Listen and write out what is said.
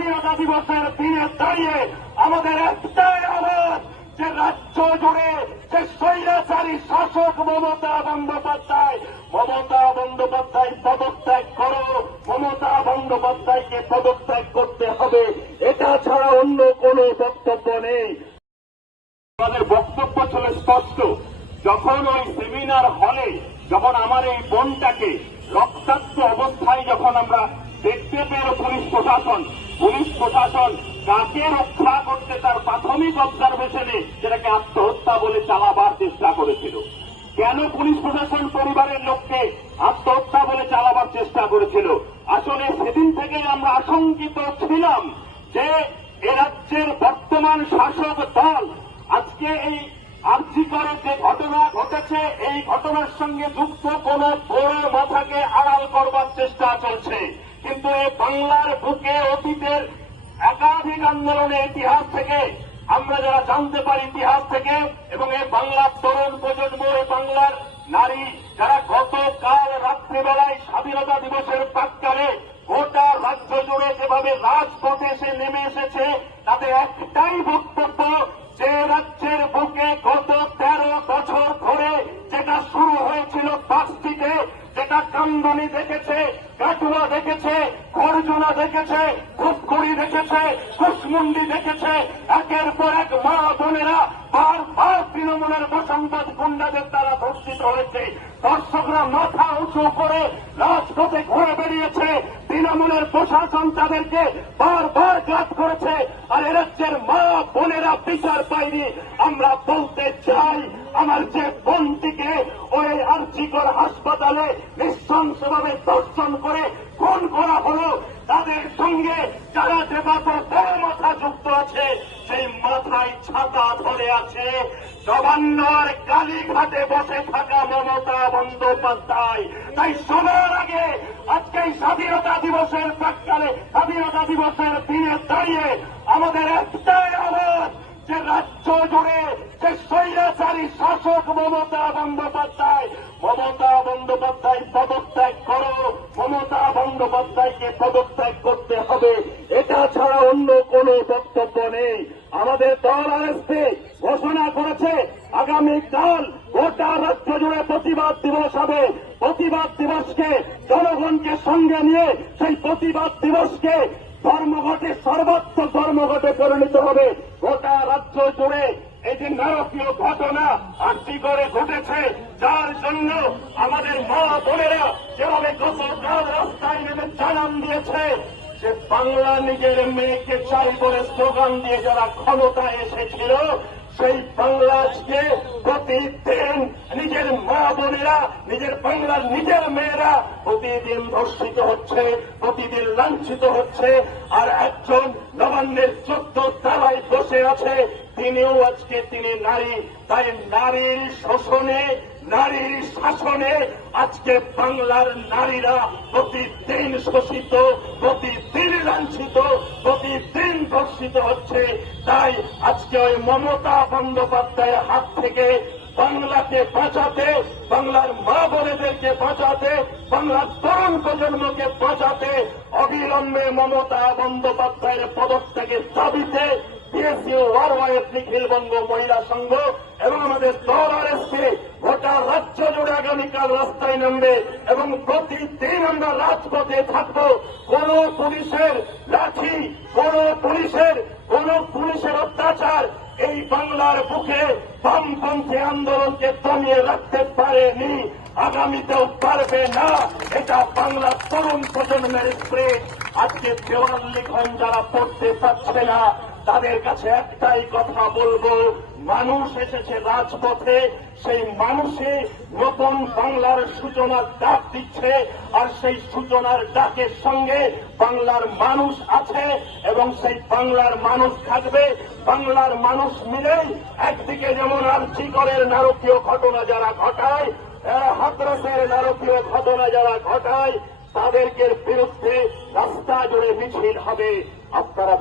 স্বাধীনতা দিবসের দিনে দাঁড়িয়ে আমাদের একটাই আওয়াজ যে রাজ্য জুড়ে যে স্বৈরাচারী শাসক মমতা বন্দ্যোপাধ্যায় পদত্যাগ করো, মমতা বন্দ্যোপাধ্যায়কে পদত্যাগ করতে হবে, এটা ছাড়া অন্য কোনো বক্তব্য নেই। আমাদের বক্তব্য ছিল স্পষ্ট। যখন ওই সেমিনার হলে যখন আমার এই বোনটাকে রক্তাক্ত অবস্থায় যখন আমরা দেখতে পেল পুলিশ প্রশাসন কাকে রক্ষা করতে তার প্রাথমিক অবজারভেশনে যেটাকে আত্মহত্যা বলে চালাবার চেষ্টা করেছিল। কেন পুলিশ প্রশাসন পরিবারের লোককে আত্মহত্যা বলে চালাবার চেষ্টা করেছিল? আসলে সেদিন থেকে আমরা আশঙ্কিত ছিলাম যে এ রাজ্যের বর্তমান শাসক দল আজকে এই আরজিকরের যে ঘটনা ঘটেছে এই ঘটনার সঙ্গে যুক্ত কোন বড় মাথাকে আড়াল করবার চেষ্টা চলছে। কিন্তু এই বাংলার বুকে অতীতের একাধিক আন্দোলনের ইতিহাস থেকে আমরা যারা জানতে পারি ইতিহাস থেকে, এবং এই বাংলার তরুণ প্রজন্ম, এই বাংলার নারী যারা গতকাল রাত্রিবেলায় স্বাধীনতা দিবসের প্রাক্কালে গোটা রাজ্য জুড়ে যেভাবে রাজপথে এসে নেমে এসেছে, তাতে একটাই বক্তব্য যে রাজ্যের বুকে গত 13 বছর ধরে যেটা শুরু হয়েছিল বাসটিতে, যেটা কান্দনি দেখেছে, কাটুয়া দেখেছে, খরজুনা দেখেছে, ধূপগুড়ি দেখেছে, কুশমুন্ডি দেখেছে, একের পর এক মা বোনেরা বারবার তৃণমূলের বসন্ত গুন্ডাদের দ্বারা ধর্ষিত হয়েছে। দর্শকরা মাথা উঁচু করে রাজপথে ঘুরে বেরিয়েছে, তৃণমূলের প্রশাসন তাদেরকে বারবার ঘাত করেছে, আর এ রাজ্যের মা বোনেরা বিচার পায়নি। আমরা বলতে চাই, আমার যে বোনটিকে ওই আরজিকর হাসপাতালে নৃশংসভাবে ধর্ষণ করে খুন করা হলো, তাদের সঙ্গে যারা যেভাবে বড় মাথা যুক্ত আছে, সেই মাথায় ছাতা ধরে আছে নবান্ন আর কালীঘাটে বসে থাকা মমতা বন্দ্যোপাধ্যায়। তাই সবার আগে আজকে এই স্বাধীনতা দিবসের প্রাক্কালে, স্বাধীনতা দিবসের দিনে দাঁড়িয়ে আমাদের একটাই আওয়াজ যে রাজ্য জুড়ে যে স্বৈরাচারী শাসক মমতা বন্দ্যোপাধ্যায় পদত্যাগ করো, মমতা বন্দ্যোপাধ্যায়কে পদত্যাগ করতে হবে, এটা ছাড়া অন্য কোনো বক্তব্য নেই। আমাদের দল আরএসপি ঘোষণা করেছে আগামীকাল গোটা রাজ্য জুড়ে প্রতিবাদ দিবস হবে। প্রতিবাদ দিবসকে জনগণকে সঙ্গে নিয়ে সেই প্রতিবাদ দিবসকে ধর্মঘটে, সর্বাত্মক ধর্মঘটে পরিণত হবে। গোটা রাজ্য জুড়ে এই যে নারকীয় ঘটনা আরজিকরে ঘটেছে, যার জন্য আমাদের মা বোনেরা যেভাবে গতকাল রাস্তায় নেমে জানান দিয়েছে যে বাংলা নিজের মেয়েকে চাই বলে স্লোগান দিয়ে যারা ক্ষমতায় এসেছিল, সেই বাংলা আজকে প্রতিদিন নিজের মা বোনেরা, নিজের বাংলার নিজের মেয়েরা প্রতিদিন ধর্ষিত হচ্ছে, প্রতিদিন লাঞ্ছিত হচ্ছে। আর একজন নবান্নের 14 তলায় বসে আছে, তিনিও আজকে তিনি নারী। তাই নারীর শোষণে, নারীর শাসনে আজকে বাংলার নারীরা প্রতিদিন শোষিত, প্রতিদিন লাঞ্ছিত, প্রতিদিন ধর্ষিত হচ্ছে। তাই আজকে ওই মমতা বন্দ্যোপাধ্যায়ের হাত থেকে বাংলাকে বাঁচাতে, বাংলার মা বোনেদেরকে বাঁচাতে, বাংলার তরুণ প্রজন্মকে বাঁচাতে অবিলম্বে মমতা বন্দ্যোপাধ্যায়ের পদত্যাগের দাবিতে বিএসইউ ওয়ারওয়াইএফ নিখিলবঙ্গ মহিলা সংঘ এবং আমাদের দল আরএসপি গোটা রাজ্য জুড়ে আগামীকাল রাস্তায় নামবে এবং প্রতিদিন আমরা রাজপথে থাকব। কোন পুলিশের লাঠি, কোন পুলিশের অত্যাচার এই বাংলার বুকে বামপন্থী আন্দোলনকে দমিয়ে রাখতে পারেনি, আগামীতেও পারবে না। এটা বাংলার তরুণ প্রজন্মের স্প্রিট। আজকে দেওয়াল লিখন যারা পড়তে পারছে না, তাদের কাছে একটাই কথা বলবো, মানুষ এসেছে রাজপথে, সেই মানুষই নতুন বাংলার সূচনার ডাক দিচ্ছে। আর সেই সূচনার ডাকের সঙ্গে বাংলার মানুষ আছে এবং সেই বাংলার মানুষ থাকবে। বাংলার মানুষ মিলেই একদিকে যেমন আরজিকরের নারকীয় ঘটনা যারা ঘটায়, হাতরাসের নারকীয় ঘটনা যারা ঘটায়, তাদেরকে বিরুদ্ধে রাস্তা জুড়ে মিছিল হবে। আপনারা